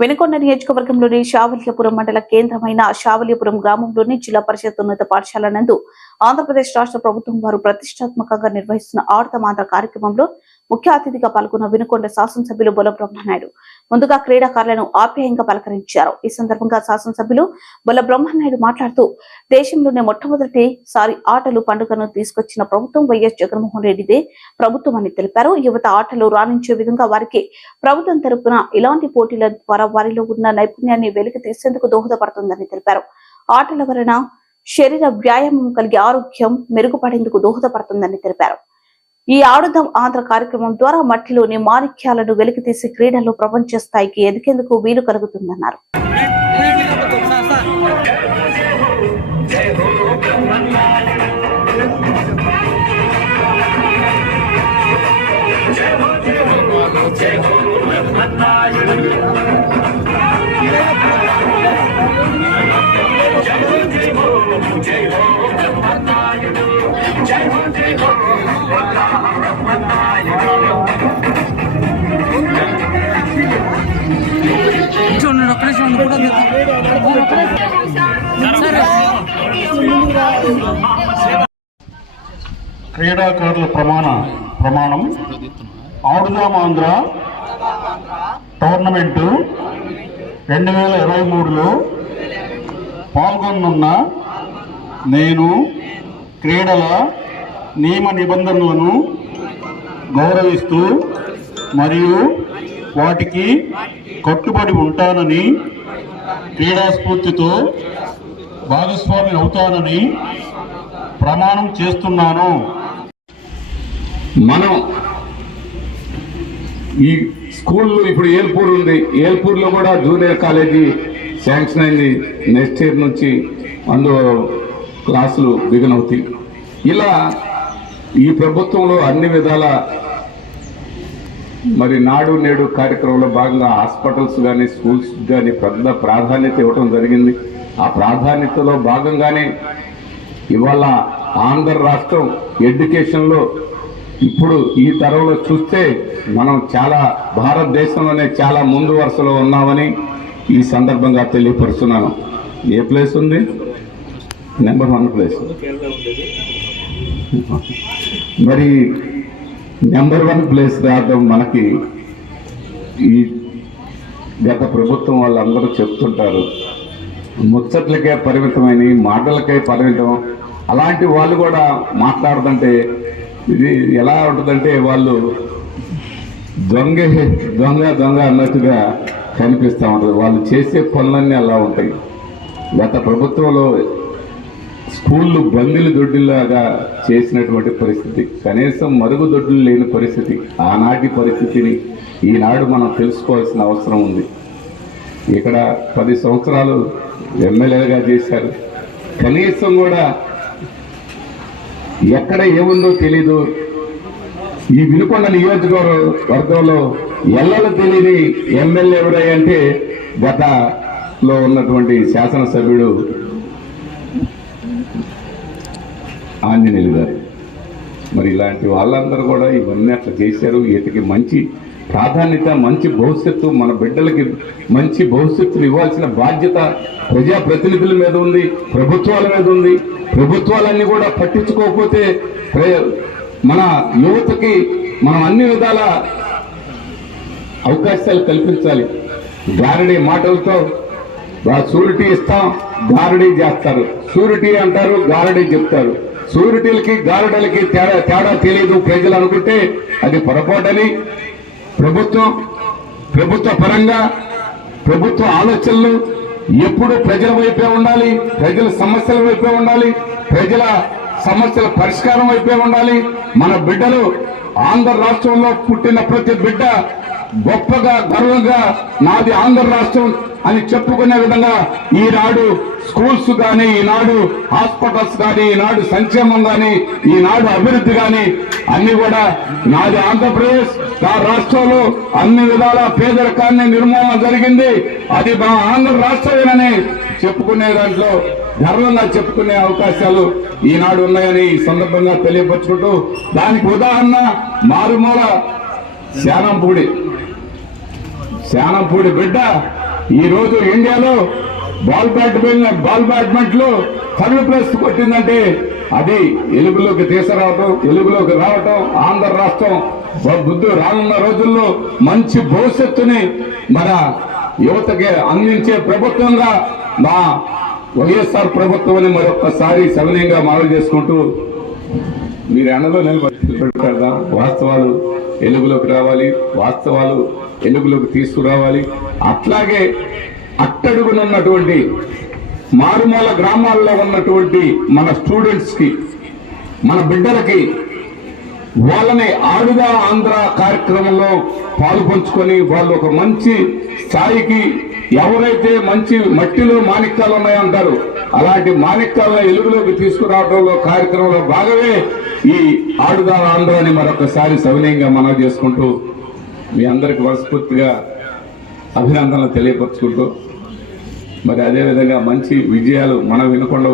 వెనుకొండ నియోజకవర్గంలోని శావల్యపురం మండల కేంద్రమైన శావల్యపురం గ్రామంలోని జిల్లా పరిషత్ ఉన్నత పాఠశాల నందు ఆంధ్రప్రదేశ్ రాష్ట్ర ప్రభుత్వం వారు ప్రతిష్టాత్మకంగా నిర్వహిస్తున్న ఆడతమాంధ్ర కార్యక్రమంలో ముఖ్య అతిథిగా పాల్గొన్న వెనుకొండ శాసనసభ్యులు బొల్ల బ్రహ్మనాయుడు ముందుగా క్రీడాకారులను ఆప్యాయంగా పలకరించారు. ఈ సందర్భంగా శాసనసభ్యులు బొల్ల బ్రహ్మనాయుడు మాట్లాడుతూ దేశంలోనే మొట్టమొదటిసారి ఆటలు పండుగను తీసుకొచ్చిన ప్రభుత్వం వైఎస్ జగన్మోహన్ రెడ్డిదే ప్రభుత్వం అని తెలిపారు. యువత ఆటలు రాణించే విధంగా వారికి ప్రభుత్వం తరపున ఇలాంటి పోటీల ద్వారా వారిలో ఉన్న నైపుణ్యాన్ని వెలికి తీసేందుకు దోహదపడుతుందని తెలిపారు. ఆటల వలన శరీర వ్యాయామం కలిగి ఆరోగ్యం మెరుగుపడేందుకు దోహదపడుతుందని తెలిపారు. ఈ ఆడుదాం ఆంధ్ర కార్యక్రమం ద్వారా మట్టిలోని మాణిక్యాలను వెలికితీసి క్రీడల్లో ప్రపంచ స్థాయికి ఎదిగేందుకు వీలు కలుగుతుందన్నారు. క్రీడాకారుల ప్రమాణం ఆడుదాం ఆంధ్ర టోర్నమెంటు 2023లో పాల్గొనున్న నేను క్రీడల నియమ నిబంధనలను గౌరవిస్తూ మరియు వాటికి కట్టుబడి ఉంటానని, క్రీడాస్ఫూర్తితో భాగస్వామి అవుతానని ప్రమాణం చేస్తున్నాను. మనం ఈ స్కూల్లో ఇప్పుడు ఏల్పూర్ ఉంది, ఏల్పూర్లో కూడా జూనియర్ కాలేజీ శాంక్షన్ అయింది. నెక్స్ట్ ఇయర్ నుంచి అందులో క్లాసులు బిగిన్ అవుతాయి. ఇలా ఈ ప్రభుత్వంలో అన్ని విధాల మరి నాడు నేడు కార్యక్రమంలో భాగంగా హాస్పిటల్స్ కానీ స్కూల్స్ కానీ పెద్ద ప్రాధాన్యత ఇవ్వడం జరిగింది. ఆ ప్రాధాన్యతలో భాగంగానే ఇవాళ ఆంధ్ర రాష్ట్రం ఎడ్యుకేషన్లో ఇప్పుడు ఈ తరంలో చూస్తే మనం చాలా భారతదేశంలోనే చాలా ముందు వరుసలో ఉన్నామని ఈ సందర్భంగా తెలియపరుస్తున్నాను. ఏ ప్లేస్ ఉంది? Number 1 place. మరి నెంబర్ 1 ప్లేస్ రావడం మనకి ఈ గత ప్రభుత్వం వాళ్ళందరూ చెప్తుంటారు, ముచ్చట్లకే పరిమితమైన మాటలకే పరిమితం. అలాంటి వాళ్ళు కూడా మాట్లాడుతుంటే ఇది ఎలా ఉంటుందంటే వాళ్ళు దొంగ దొంగ దొంగ అన్నట్టుగా కనిపిస్తూ ఉంటుంది. వాళ్ళు చేసే పనులన్నీ అలా ఉంటాయి. గత ప్రభుత్వంలో స్కూళ్ళు బందీలు దొడ్డిలాగా చేసినటువంటి పరిస్థితి, కనీసం మరుగుదొడ్డులు లేని పరిస్థితి, ఆనాటి పరిస్థితిని ఈనాడు మనం తెలుసుకోవాల్సిన అవసరం ఉంది. ఇక్కడ 10 సంవత్సరాలు ఎమ్మెల్యేగా చేశారు. కనీసం కూడా ఎక్కడ ఏముందో తెలీదు. ఈ వినుకొండ నియోజకవర్గంలో ఎల్లలు తెలియని ఎమ్మెల్యే ఎవరంటే గతలో ఉన్నటువంటి శాసనసభ్యుడు ఆంజనేయులు గారు. మరి ఇలాంటి వాళ్ళందరూ కూడా ఇవన్నీ అట్లా చేశారు. వీటికి మంచి ప్రాధాన్యత, మంచి భవిష్యత్తు, మన బిడ్డలకి మంచి భవిష్యత్తును ఇవ్వాల్సిన బాధ్యత ప్రజాప్రతినిధుల మీద ఉంది, ప్రభుత్వాల మీద ఉంది. ప్రభుత్వాలన్నీ కూడా పట్టించుకోకపోతే మన యువతకి మనం అన్ని విధాల అవకాశాలు కల్పించాలి. గారడీ మాటలతో షూరిటీ ఇస్తాం, గారడీ చేస్తారు. షూరిటీ అంటారు, గారడీ చెప్తారు. షూరిటీలకి గారడీలకి తేడా తెలియదు ప్రజలు అనుకుంటే అది పొరపాటని ప్రభుత్వ పరంగా ప్రభుత్వ ఆలోచనలు ఎప్పుడు ప్రజల వైపే ఉండాలి, ప్రజల సమస్యల వైపే ఉండాలి, ప్రజల సమస్యల పరిష్కారం వైపే ఉండాలి. మన బిడ్డలు ఆంధ్ర రాష్ట్రంలో పుట్టిన ప్రతి బిడ్డ గొప్పగా గర్వంగా నాది ఆంధ్ర రాష్ట్రం అని చెప్పుకునే విధంగా ఈనాడు స్కూల్స్ కానీ, ఈనాడు హాస్పిటల్స్ కానీ, ఈనాడు సంక్షేమం కానీ, ఈనాడు అభివృద్ధి కానీ అన్ని కూడా నాది ఆంధ్రప్రదేశ్, నా రాష్ట్రంలో అన్ని విధాల పేదరికాన్ని నిర్మూలన జరిగింది, అది మా ఆంధ్ర రాష్ట్రమేనని చెప్పుకునే దాంట్లో గర్వంగా చెప్పుకునే అవకాశాలు ఈనాడు ఉన్నాయని ఈ సందర్భంగా తెలియపరుచుకుంటూ, దానికి ఉదాహరణ మారుమూల శానంపూడి బిడ్డ ఈ రోజు ఇండియాలో బాల్ బ్యాడ్మింటన్ లో థర్డ్ ప్లేస్ కొట్టిందంటే అది వెలుగులోకి వెలుగులోకి రావటం ఆంధ్ర రాష్ట్రం రానున్న రోజుల్లో మంచి భవిష్యత్తుని మన యువతకి అందించే ప్రభుత్వంగా మా వైఎస్ఆర్ ప్రభుత్వాన్ని మరొక్కసారి సవినయంగా మనవి చేసుకుంటూ మీరు ఎండలో నిలబెడతారా వాస్తవాలు వెలుగులోకి రావాలి, వాస్తవాలు వెలుగులోకి తీసుకురావాలి. అట్లాగే అట్టడుగునున్నటువంటి మారుమూల గ్రామాల్లో ఉన్నటువంటి మన స్టూడెంట్స్ కి, మన బిడ్డలకి వాళ్ళని ఆడుగా ఆంధ్ర కార్యక్రమంలో పాలు పంచుకొని వాళ్ళు ఒక మంచి స్థాయికి, ఎవరైతే మంచి మట్టిలో మాణిక్యాలు ఉన్నాయంటారు అలాంటి మాణిక్యాలను వెలుగులోకి తీసుకురావడంలో కార్యక్రమంలో భాగమే ఈ ఆడుగా ఆంధ్రాని మరొకసారి సవినయంగా మనవి చేసుకుంటూ మీ అందరికి మనస్ఫూర్తిగా అభినందనలు తెలియపరుచుకుంటూ మరి అదేవిధంగా మంచి విజయాలు మనం వినకుండా